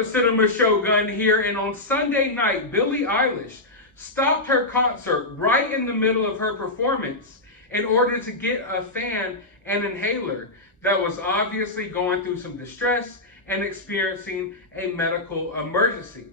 up? It's Cinema Shogun here, and on Sunday night, Billie Eilish stopped her concert right in the middle of her performance in order to get a fan an inhaler that was obviously going through some distress and experiencing a medical emergency.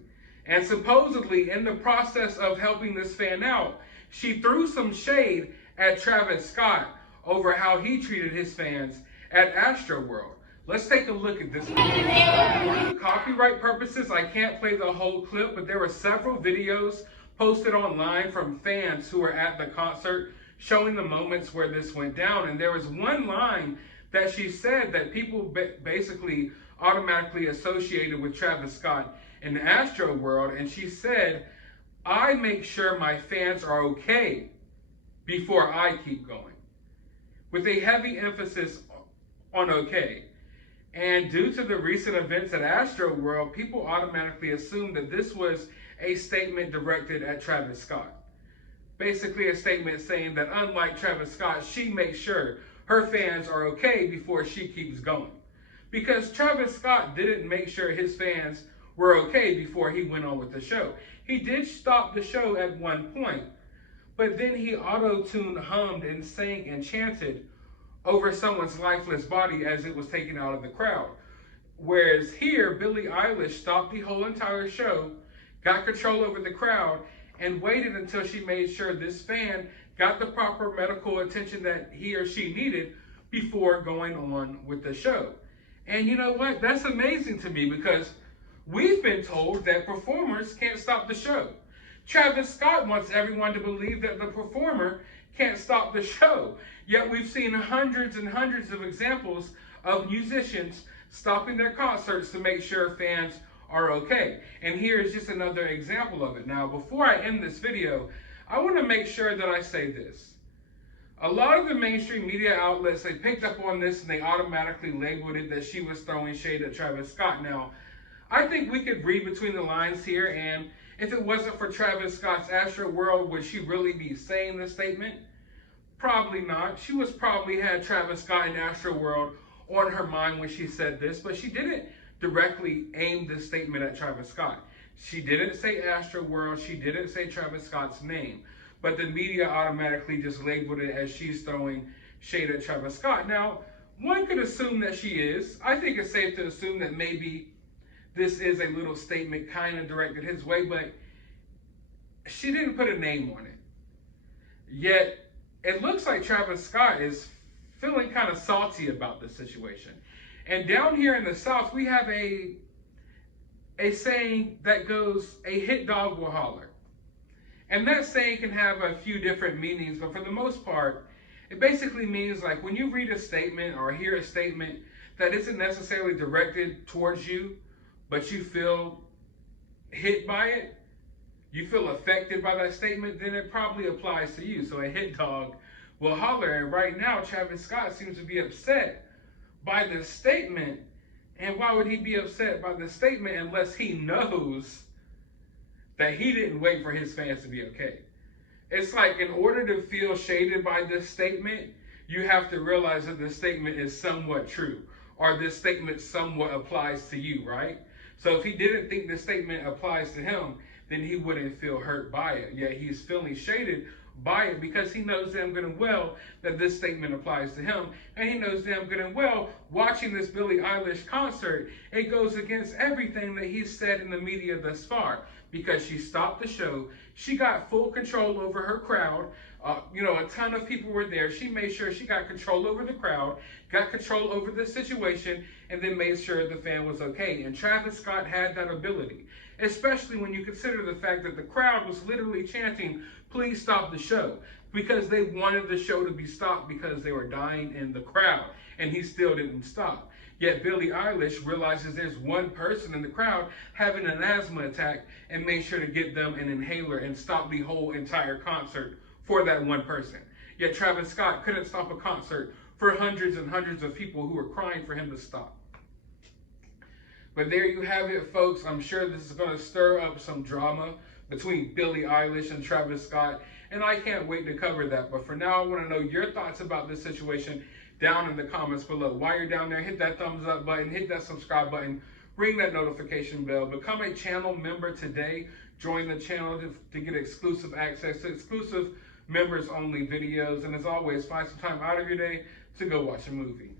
And supposedly, in the process of helping this fan out, she threw some shade at Travis Scott over how he treated his fans at AstroWorld. Let's take a look at this. For copyright purposes, I can't play the whole clip, but there were several videos posted online from fans who were at the concert showing the moments where this went down. And there was one line that she said that people basically automatically associated with Travis Scott in the AstroWorld. And she said, "I make sure my fans are okay before I keep going," with a heavy emphasis on okay. And due to the recent events at AstroWorld, people automatically assumed that this was a statement directed at Travis Scott. Basically a statement saying that unlike Travis Scott, she makes sure her fans are okay before she keeps going. Because Travis Scott didn't make sure his fans were okay before he went on with the show. He did stop the show at one point, but then he auto-tuned, hummed, and sang and chanted over someone's lifeless body as it was taken out of the crowd. Whereas here, Billie Eilish stopped the whole entire show, got control over the crowd, and waited until she made sure this fan got the proper medical attention that he or she needed before going on with the show. And you know what? That's amazing to me, because we've been told that performers can't stop the show. Travis Scott wants everyone to believe that the performer can't stop the show. Yet we've seen hundreds and hundreds of examples of musicians stopping their concerts to make sure fans are okay. And here is just another example of it. Now, before I end this video, I want to make sure that I say this. A lot of the mainstream media outlets, they picked up on this and they automatically labeled it that she was throwing shade at Travis Scott. Now, I think we could read between the lines here, and if it wasn't for Travis Scott's AstroWorld, would she really be saying this statement? Probably not. She was probably had Travis Scott and AstroWorld on her mind when she said this, but she didn't directly aim this statement at Travis Scott. She didn't say AstroWorld. She didn't say Travis Scott's name, but the media automatically just labeled it as she's throwing shade at Travis Scott. Now, one could assume that she is. I think it's safe to assume that maybe this is a little statement kind of directed his way, but she didn't put a name on it. Yet, it looks like Travis Scott is feeling kind of salty about this situation. And down here in the South, we have a saying that goes, "A hit dog will holler." And that saying can have a few different meanings, but for the most part, it basically means like when you read a statement or hear a statement that isn't necessarily directed towards you, but you feel hit by it, you feel affected by that statement, then it probably applies to you. So a hit dog will holler. And right now, Travis Scott seems to be upset by this statement. And why would he be upset by this statement unless he knows that he didn't wait for his fans to be okay? It's like in order to feel shaded by this statement, you have to realize that this statement is somewhat true, or this statement somewhat applies to you, right? So if he didn't think this statement applies to him, then he wouldn't feel hurt by it. Yet he's feeling shaded by it because he knows damn good and well that this statement applies to him. And he knows damn good and well, watching this Billie Eilish concert, it goes against everything that he's said in the media thus far. Because she stopped the show, she got full control over her crowd. A ton of people were there. She made sure she got control over the crowd, got control over the situation, and then made sure the fan was okay. And Travis Scott had that ability, especially when you consider the fact that the crowd was literally chanting, "Please stop the show," because they wanted the show to be stopped because they were dying in the crowd, and he still didn't stop. Yet Billie Eilish realizes there's one person in the crowd having an asthma attack and made sure to get them an inhaler and stop the whole entire concert for that one person. Yet Travis Scott couldn't stop a concert for hundreds and hundreds of people who were crying for him to stop. But there you have it, folks. I'm sure this is going to stir up some drama between Billie Eilish and Travis Scott, and I can't wait to cover that. But for now, I want to know your thoughts about this situation down in the comments below. While you're down there, hit that thumbs up button, hit that subscribe button ring that notification bell. Become a channel member today. Join the channel to get exclusive access to exclusive members only videos. And as always, find some time out of your day to go watch a movie.